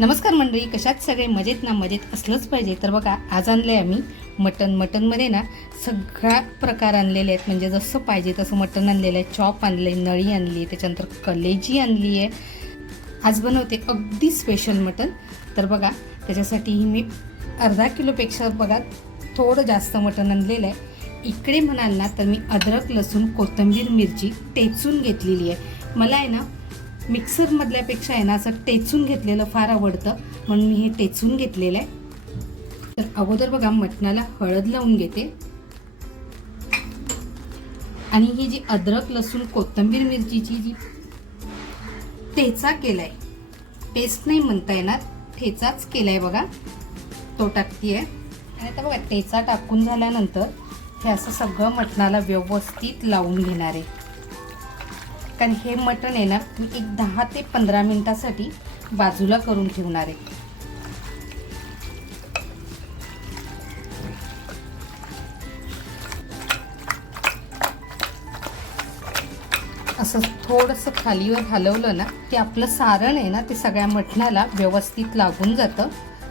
नमस्कार मंडळी कशात सगळे मजेत ना? मजेत असलंच पाहिजे. तर बघा आज आणले आम्ही मटन. मटनमध्ये ना सगळा प्रकार आणलेले आहेत. म्हणजे जसं पाहिजे तसं मटन आणलेलं आहे. चॉप आणलं आहे नळी आणली आहे त्याच्यानंतर कलेजी आणली आहे. आज बनवते अगदी स्पेशल मटन. तर बघा त्याच्यासाठी मी अर्धा किलोपेक्षा बघा थोडं जास्त मटन आणलेलं आहे. इकडे म्हणाल ना तर मी अद्रक लसूण कोथिंबीर मिरची टेचून घेतलेली आहे. मला आहे ना मिक्सरमधल्यापेक्षा आहे ना असं टेचून घेतलेलं फार आवडतं. म्हणून मी हे टेचून घेतलेलं आहे. तर अगोदर बघा मटणाला हळद लावून घेते. आणि ही जी अद्रक लसूण कोथिंबीर मिरचीची जी ठेचा केलाय. टेस्ट नाही म्हणता येणार. ठेचाच केलाय बघा. तो टाकतीये. आणि आता बघा ठेचा टाकून झाल्यानंतर हे असं सगळं मटणाला व्यवस्थित लावून घेणार आहे. कारण हे मटण आहे ना मी एक दहा ते पंधरा मिनिटासाठी बाजूला करून ठेवणार आहे. असं थोडंसं खालीवर हलवलं ना की आपलं सारण आहे ना ते सगळ्या मटणाला व्यवस्थित लागून जातं.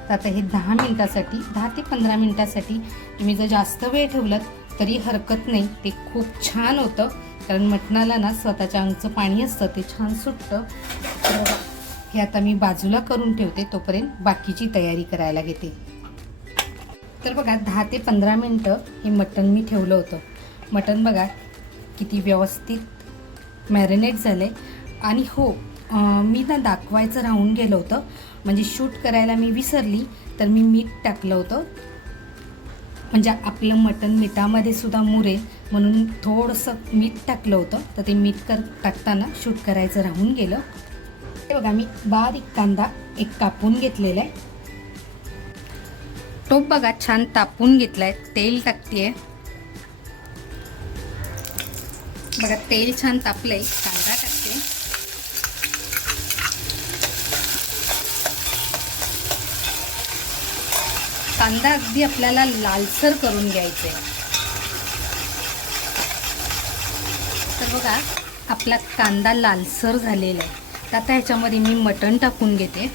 तर आता हे दहा मिनिटासाठी दहा ते पंधरा मिनिटासाठी तुम्ही जर जास्त वेळ ठेवलं तरी हरकत नाही ते खूप छान होतं. कारण मटणाला ना स्वतःच्या अंगचं पाणी असतं ते छान सुटतं. तर हे आता मी बाजूला करून ठेवते तोपर्यंत बाकीची तयारी करायला घेते. तर बघा दहा ते पंधरा मिनटं हे मटण मी ठेवलं होतं. मटण बघा किती व्यवस्थित मॅरिनेट झाले आणि हो मी ना दाखवायचं राहून गेलं होतं. म्हणजे शूट करायला मी विसरली तर मी मीठ टाकलं होतं. म्हणजे आपलं मटण मिठामध्ये सुद्धा मुरेल. म्हणून थोडंसं मीठ टाकलं होतं. तर ते मीठ कर टाकताना शूट करायचं राहून गेलं. हे बघा मी बारीक कांदा एक कापून घेतलेला आहे. टोप बघा छान तापून घेतलाय. तेल टाकतेय. बघा तेल छान तापलंय. कांदा टाकते. कांदा अगदी आपल्याला लालसर करून घ्यायचे आहे बघा आपला कांदा लालसर झालेला आहे. तर आता ह्याच्यामध्ये मी मटण टाकून घेते.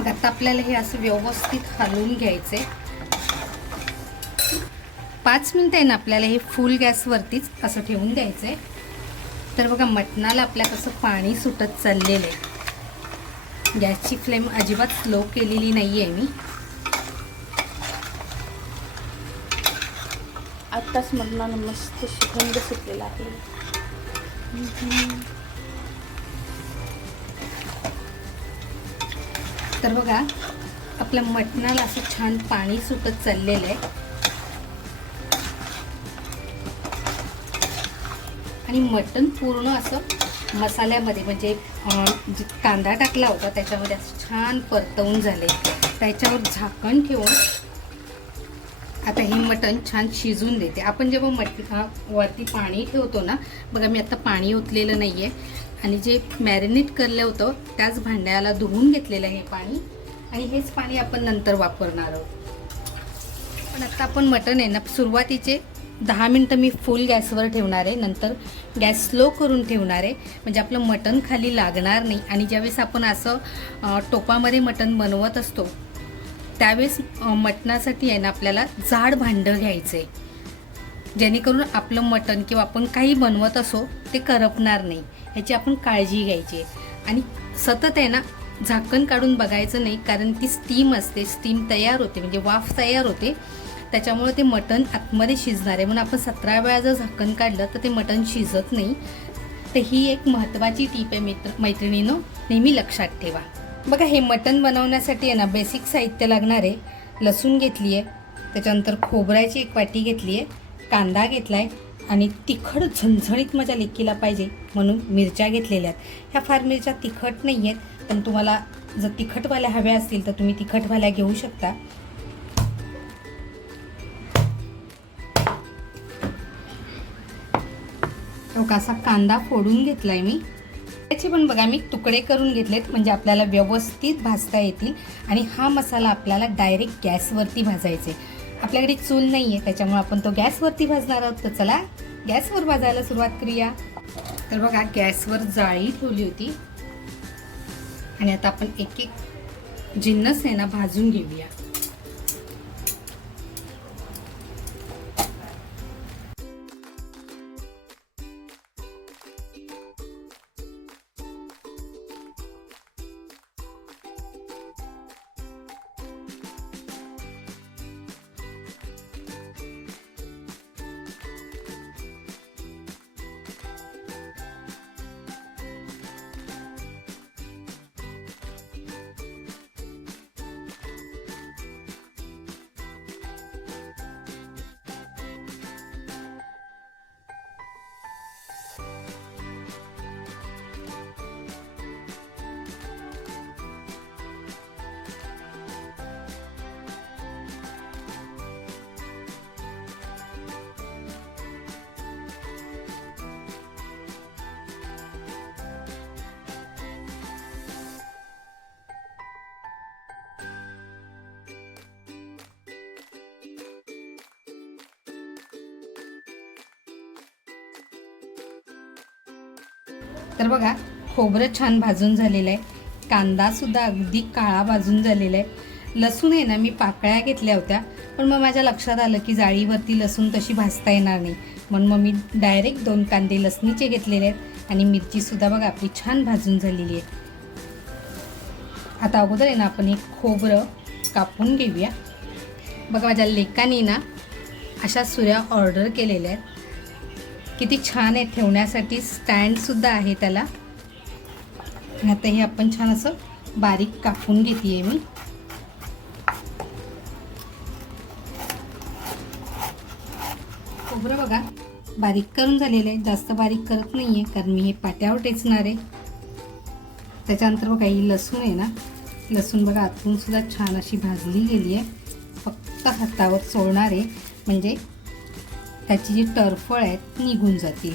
मग आता आपल्याला हे असं व्यवस्थित हलवून घ्यायचे पाच मिनिटं आहे ना आपल्याला हे फुल गॅसवरतीच असं ठेवून द्यायचंय. तर बघा मटणाला आपल्या कसं पाणी सुटत चाललेलं आहे. गॅसची फ्लेम अजिबात स्लो केलेली नाही आहे मी. आत्ताच मटणाला मस्त सुगंध सुटलेला आहे. तर बघा आपल्या मटणाला असं छान पाणी सुटत चाललेलं आहे. आणि मटण पूर्ण असं मसाल्यामध्ये म्हणजे जे कांदा टाकला होता त्याच्यामध्ये असं छान परतवून झाले. त्याच्यावर झाकण ठेवून आता हे मटण छान शिजून देते. आपण जेव्हा मट वरती पाणी ठेवतो ना बघा मी आता पाणी ओतलेलं नाही आहे आणि जे मॅरिनेट करलं होतं त्याच भांड्याला धुवून घेतलेलं आहे हे पाणी. आणि हेच पाणी आपण नंतर वापरणार आहोत. पण आता आपण मटण आहे ना सुरुवातीचे दहा मिनटं मी फुल गॅसवर ठेवणार आहे. नंतर गॅस स्लो करून ठेवणार आहे. म्हणजे आपलं मटण खाली लागणार नाही. आणि ज्यावेळेस आपण असं टोपामध्ये मटण बनवत असतो त्यावेळेस मटणासाठी आहे ना आपल्याला जाड भांडं घ्यायचं आहे जेणेकरून आपलं मटण किंवा आपण काही बनवत असो ते करपणार नाही. ह्याची आपण काळजी घ्यायची. आहे आणि सतत आहे ना झाकण काढून बघायचं नाही कारण ती स्टीम असते. स्टीम तयार होते म्हणजे वाफ तयार होते. त्याच्यामुळे ते मटण आतमध्ये शिजणार आहे. म्हणून आपण सतरा वेळा जर झाकण काढलं तर ते मटण शिजत नाही. तर ही एक महत्त्वाची टीप आहे मित्र मैत्रिणीनं. नेहमी लक्षात ठेवा. बघा हे मटण बनवण्यासाठी आहे ना बेसिक साहित्य लागणार आहे. लसूण घेतली आहे त्याच्यानंतर खोबऱ्याची एक वाटी घेतली आहे कांदा घेतला आहे आणि तिखट झणझणीत माझ्या लेकीला पाहिजे म्हणून मिरच्या घेतलेल्या आहेत. ह्या फार मिरच्या तिखट नाही आहेत पण तुम्हाला जर तिखटवाल्या हव्या असतील तर तुम्ही तिखटवाल्या घेऊ शकता. तो कसा कांदा फोडून घेतलाय मी. त्याचे पण बघा मी तुकडे करून घेतलेत म्हणजे आपल्याला व्यवस्थित भाजता येतील. आणि हा मसाला आपल्याला डायरेक्ट गॅसवरती भाजायचे. आपल्याकडे चूल नाही आहे त्याच्यामुळे आपण तो गॅसवरती भाजणार आहोत. तर चला गॅसवर भाजायला सुरुवात करूया. तर बघा गॅसवर जाळी ठेवली होती. आणि आता आपण एक एक जिन्नस आहे ना भाजून घेऊया. तर बघा खोबरं छान भाजून झालेलं आहे. कांदासुद्धा अगदी काळा भाजून झालेला आहे. लसूण आहे ना मी पाकळ्या घेतल्या होत्या पण मग माझ्या लक्षात आलं की जाळीवरती लसूण तशी भाजता येणार नाही. म्हणून मग मी डायरेक्ट दोन कांदे लसणीचे घेतलेले आहेत आणि मिरचीसुद्धा बघा आपली छान भाजून झालेली आहे. आता अगोदर आहे ना आपण एक खोबरं कापून घेऊया. बघा माझ्या लेकाने ना अशा सुऱ्या ऑर्डर केलेल्या आहेत. किती छान आहे ठेवण्यासाठी स्टँडसुद्धा आहे त्याला. आता हे आपण छान असं बारीक कापून घेते मी. खोबरं बघा बारीक करून झालेलं आहे. जास्त बारीक करत नाही आहे कारण मी हे पाट्यावर टेचणार आहे. त्याच्यानंतर बघा ही लसूण आहे ना लसूण बघा आतून सुद्धा छान अशी भाजली गेली आहे फक्त हातावर सोडणार आहे. म्हणजे त्याची जी टरफळ आहेत निघून जातील.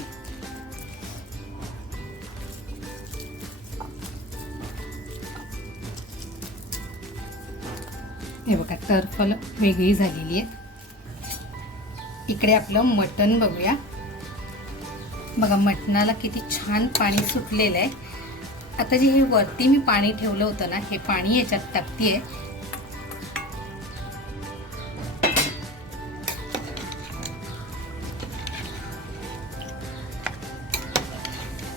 हे बघा टरफल वेगळी झालेली आहे इकडे आपलं मटण बघूया. बघा मटणाला किती छान पाणी सुटलेलं आहे. आता जे हे वरती मी पाणी ठेवलं होतं ना हे पाणी याच्यात टाकते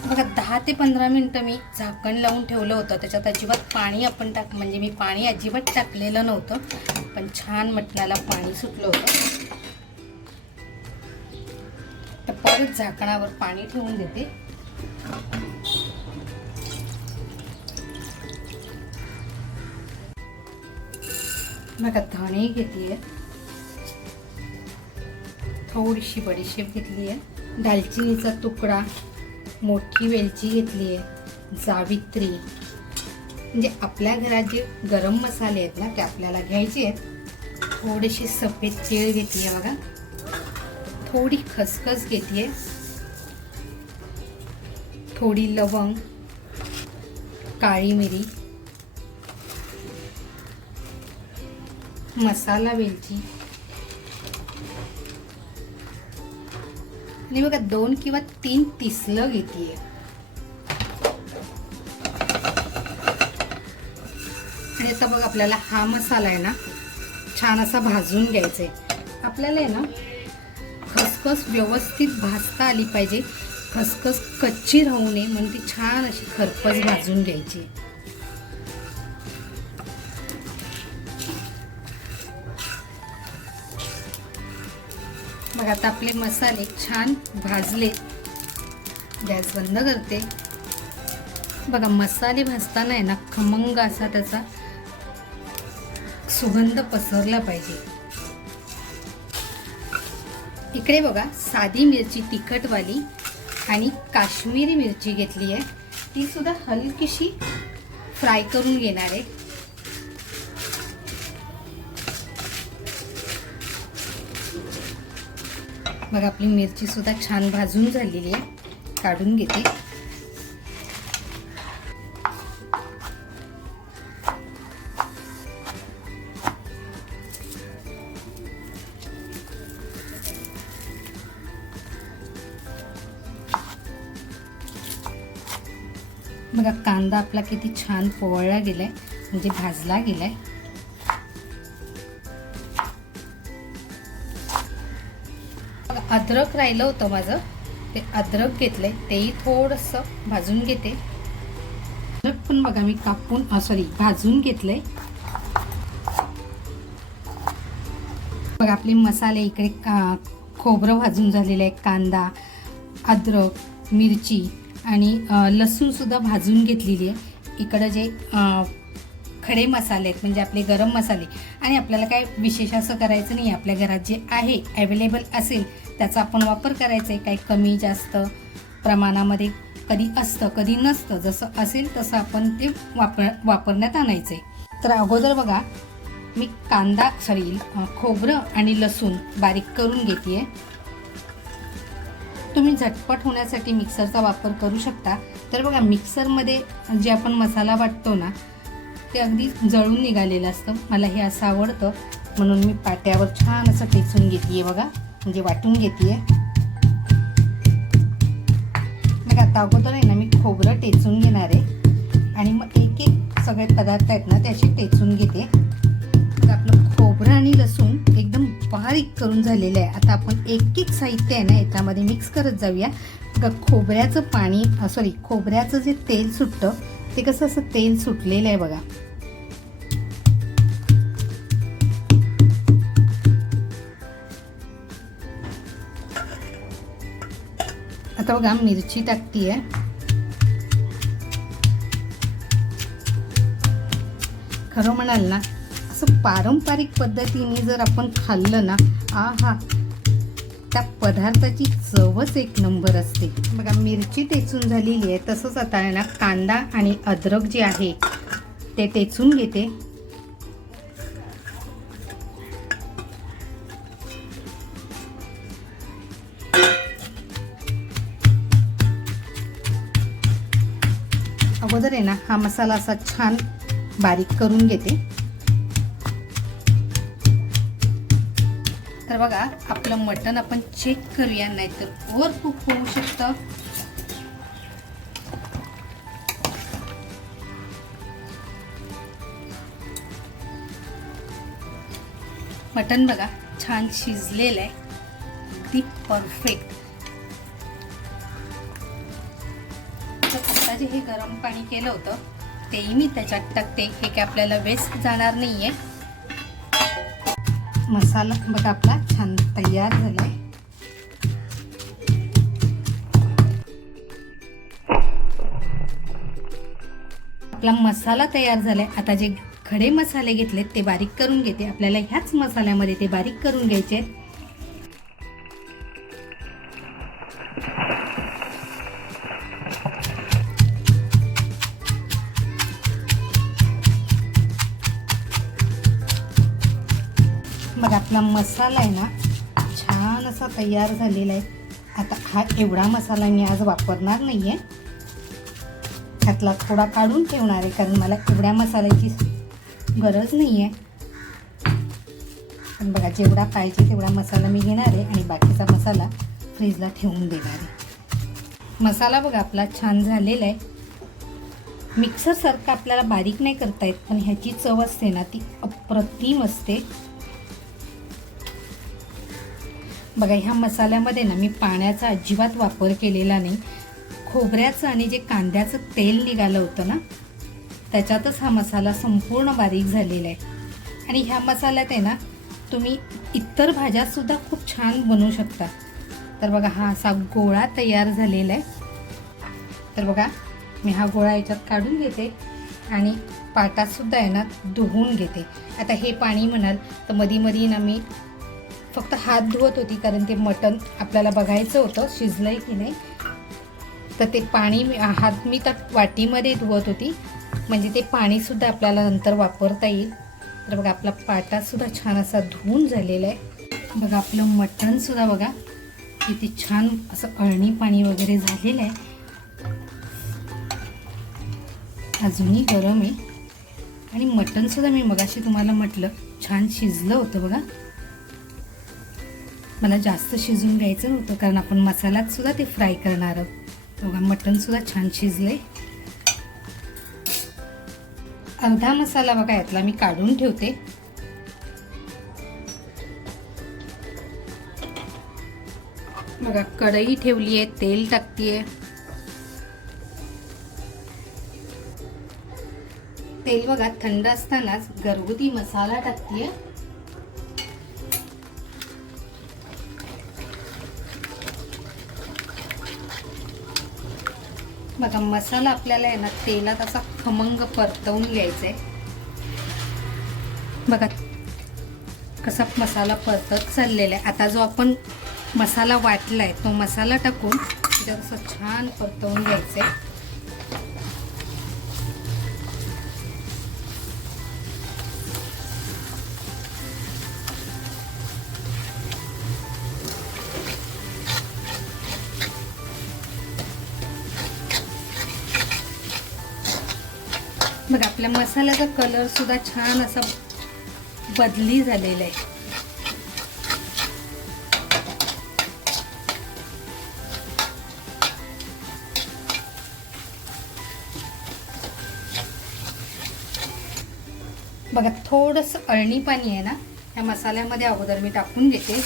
बघा दहा ते पंधरा मिनटं मी झाकण लावून ठेवलं होतं. त्याच्यात अजिबात पाणी आपण टाक म्हणजे मी पाणी अजिबात टाकलेलं नव्हतं पण छान मटणाला पाणी सुटलं होतं. तर परत झाकणावर पाणी ठेवून देते. बघा धणे घेतली आहे थोडीशी बडीशेप घेतली आहे दालचिनीचा तुकडा. मोठी वेलची घेतली आहे. जावित्री. म्हणजे आपल्या घरात जे गरम मसाले आहेत ना ते आपल्याला घ्यायचे आहेत. थोडेसे सफेद तीळ घेतली आहे बघा. थोडी खसखस घेतली थोडी लवंग काळी मिरी मसाला वेलची. आणि बघा दोन किंवा तीन तिसलं घेते आणि आता बघ आपल्याला हा मसाला आहे ना छान असा भाजून घ्यायचा आहे आपल्याला आहे ना खसखस व्यवस्थित भाजता आली पाहिजे. खसखस कच्ची राहू नये म्हणून ती छान अशी खरपस भाजून घ्यायची. बघा आता आपले मसाले छान भाजले. गॅस बंद करते. बघा मसाले भाजताना आहे ना खमंग असा त्याचा सुगंध पसरला पाहिजे. इकडे बघा साधी मिरची तिखटवाली आणि काश्मीरी मिरची घेतली आहे. ती सुद्धा हलकीशी फ्राय करून घेणार आहे. बघा आपली मिरचीसुद्धा छान भाजून झालेली आहे. काढून घेते. बघा कांदा आपला किती छान पोवळला गेलाय म्हणजे भाजला गेलाय. अद्रक राहिलं होतं माझं. ते अद्रक घेतलंय. तेही थोडंसं भाजून घेते. अद्रक पण बघा मी कापून सॉरी भाजून घेतलंय. बघा आपले मसाले इकडे का खोबरं भाजून झालेलं आहे कांदा अद्रक मिरची आणि लसूणसुद्धा भाजून घेतलेली आहे. इकडं जे खडे मसाले आहेत म्हणजे आपले गरम मसाले. आणि आपल्याला काय विशेष असं करायचं नाही आपल्या घरात जे आहे अवेलेबल असेल त्याचा आपण वापर करायचा आहे. काही कमी जास्त प्रमाणामध्ये कधी असतं कधी नसतं. जसं असेल तसं आपण ते वापर वापरण्यात आणायचं आहे. तर अगोदर बघा मी कांदा सॉरी खोबरं आणि लसूण बारीक करून घेते तुम्ही झटपट होण्यासाठी मिक्सरचा वापर करू शकता. तर बघा मिक्सरमध्ये जे आपण मसाला वाटतो ना ते अगदी जळून निघालेलं असतं. मला हे असं आवडतं. म्हणून मी पाट्यावर छान असं टेचून घेते बघा. म्हणजे वाटून घेते मग आता अगोदर आहे ना मी खोबरं टेचून घेणार आहे. आणि मग एक एक सगळे पदार्थ आहेत ना त्याचे टेचून घेते. तर आपलं खोबरं आणि लसूण एकदम बारीक करून झालेलं आहे. आता आपण एक एक साहित्य आहे ना याच्यामध्ये मिक्स करत जाऊया. बघा खोबऱ्याचं पाणी सॉरी खोबऱ्याचं जे तेल सुटतं ते कसं असं तेल सुटलेलं आहे बघा. आता बघा मिरची टाकतीये. खरं म्हणाल ना असं पारंपरिक पद्धतीने जर आपण खाल्लं ना आ हा त्या पदार्थाची चवच एक नंबर असते. बघा मिरची टेचून झालेली आहे तसंच आता ना कांदा आणि अद्रक जे आहे ते टेचून घेते. अगोदर आहे ना हा मसाला असा छान बारीक करून घेते. तर बघा आपलं मटण आपण चेक करूया नाहीतर ओव्हर कुक होऊ शकतं. मटण बघा छान शिजलेलं आहे. अगदी परफेक्ट जे हे गरम पाणी केलं होतं. तेही मी त्याच्यात टाकते. हे काय आपल्याला वेस्ट जाणार नाहीये. मसाला बघा आपला छान तयार झालाय. आपला मसाला तयार झालाय. आता जे खडे मसाले घेतलेत ते बारीक करून घेते. आपल्याला ह्याच मसाल्यामध्ये ते बारीक करून घ्यायचे आहेत. मसाला आहे ना छान असा तयार झालेला आहे. आता हा एवढा मसाला मी आज वापरणार नाही आहे त्यातला थोडा काढून ठेवणार आहे कारण मला एवढ्या मसाल्याची गरज नाही आहे पण बघा जेवढा पाहिजे तेवढा मसाला मी घेणार आहे आणि बाकीचा मसाला फ्रीजला ठेवून देणार आहे. मसाला बघा आपला छान झालेला आहे. मिक्सरसारखं आपल्याला बारीक नाही करता येत पण ह्याची चव असते ना ती अप्रतिम असते. बघा ह्या मसाल्यामध्ये ना मी पाण्याचा अजिबात वापर केलेला नाही. खोबऱ्याचं आणि जे कांद्याचं तेल निघालं होतं ना त्याच्यातच हा मसाला संपूर्ण बारीक झालेला आहे. आणि ह्या मसाल्यात आहे ना तुम्ही इतर भाज्यासुद्धा खूप छान बनवू शकता. तर बघा हा असा गोळा तयार झालेला आहे. तर बघा मी हा गोळा याच्यात काढून घेते आणि पाटासुद्धा आहे ना धुवून घेते. आता हे पाणी म्हणाल तर मधी मधी ना मी फक्त हात धुवत होती कारण ते मटण आपल्याला बघायचं होतं शिजलंय की नाही. तर ते पाणी हात मी त्या वाटीमध्ये धुवत होती. म्हणजे ते पाणीसुद्धा आपल्याला नंतर वापरता येईल. तर बघा आपला पाटासुद्धा छान असा धुवून झालेला आहे. बघा आपलं मटणसुद्धा बघा किती छान असं अळणी पाणी वगैरे झालेलं आहे. अजूनही गरम आहे. आणि मटणसुद्धा मी मगाशी तुम्हाला म्हटलं छान शिजलं होतं बघा. मला जास्त शिजून घ्यायचं नव्हतं कारण आपण मसाल्यात सुद्धा ते फ्राय करणार आहोत. बघा मटणसुद्धा छान शिजले अर्धा मसाला बघा यातला मी काढून ठेवते. बघा कढई ठेवली आहे तेल टाकतीये. तेल बघा थंड असतानाच घरगुती मसाला टाकतीये. बघा मसाला आपल्याला आहे ना तेलात असा खमंग परतवून घ्यायचा आहे बघा कसा मसाला परतत चाललेला आहे. आता जो आपण मसाला वाटला आहे तो मसाला टाकून त्याच्यात असं छान परतवून घ्यायचं आहे आपल्या मसाल्याचा कलर सुद्धा छान असा बदली झालेला आहे. बघा थोडस अळणी पाणी आहे ना या मसाल्यामध्ये अगोदर मी टाकून घेते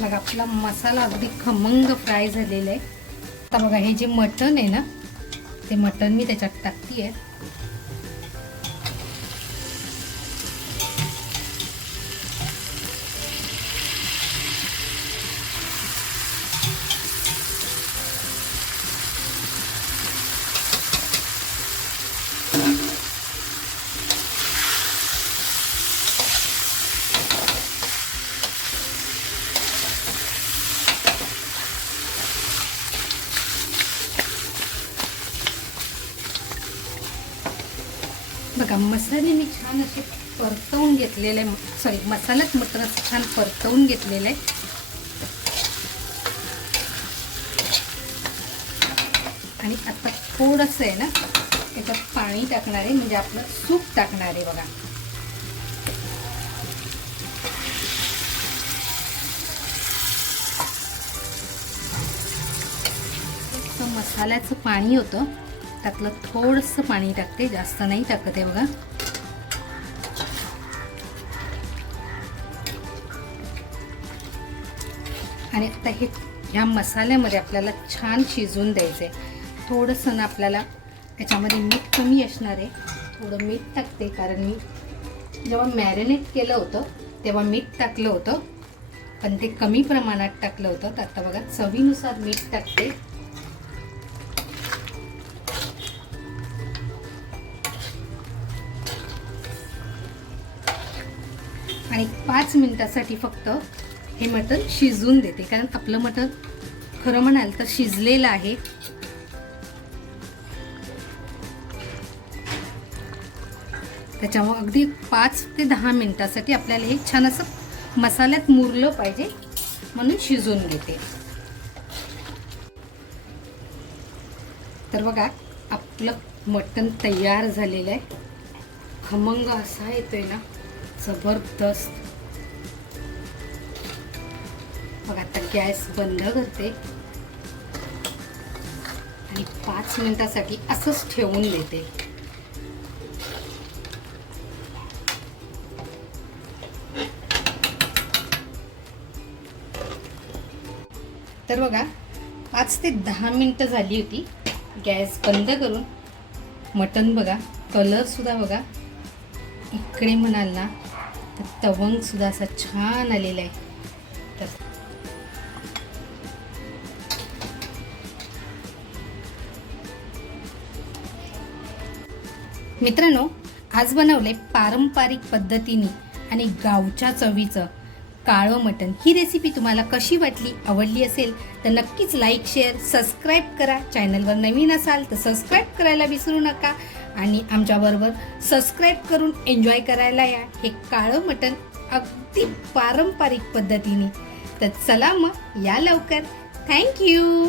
बघा आपला मसाला अगदी खमंग फ्राय झालेला आहे. आता बघा हे जे मटण आहे ना ते मटण मी त्याच्यात टाकते आहे मसाले मी छान असे परतवून घेतलेले सॉरी मसालाच मात्र छान परतवून घेतलेलं. आहे आणि आता थोडंसं आहे ना त्याच्यात पाणी टाकणार आहे म्हणजे आपलं सूप टाकणार आहे बघा. मसाल्याचं पाणी होतं. त्यातलं थोडंसं पाणी टाकते जास्त नाही टाकत आहे बघा. आणि आता हे ह्या मसाल्यामध्ये आपल्याला छान शिजून द्यायचं आहे. थोडंसं ना आपल्याला त्याच्यामध्ये मीठ कमी असणार आहे. थोडं मीठ टाकते कारण मी जेव्हा मॅरिनेट केलं होतं तेव्हा मीठ टाकलं होतं. पण ते कमी प्रमाणात टाकलं होतं. तर आता बघा चवीनुसार मीठ टाकते. आणि पाच मिनटासाठी फक्त हे मटण शिजवून देते. कारण आपलं मटण खरं म्हणाल तर शिजलेलं आहे. त्याच्यामुळे अगदी पाच ते दहा मिनटासाठी आपल्याला हे छान असं मसाल्यात मुरलं पाहिजे म्हणून शिजवून घेते. तर बघा आपलं मटण तयार झालेलं आहे. खमंग असा येतोय ना. जबरदस्त. बघा आता गॅस बंद करते. आणि पाच मिनिटासाठी असंच ठेवून देते. तर बघा पाच ते दहा मिनटं झाली होती. गॅस बंद करून. मटण बघा कलर सुद्धा बघा. इकडे म्हणाल ना तवंगसुद्धा असा छान आलेला आहे. मित्रांनो आज बनवले पारंपरिक पद्धतीने आणि गावच्या चवीचं काळं मटण. ही रेसिपी तुम्हाला कशी वाटली आवडली असेल तर नक्कीच लाईक शेअर सबस्क्राईब करा. चॅनलवर नवीन असाल तर सबस्क्राईब करायला विसरू नका. आणि आमच्याबरोबर सबस्क्राईब करून एन्जॉय करायला या. हे काळं मटण अगदी पारंपरिक पद्धतीने. तर चला मग या लवकर. थँक्यू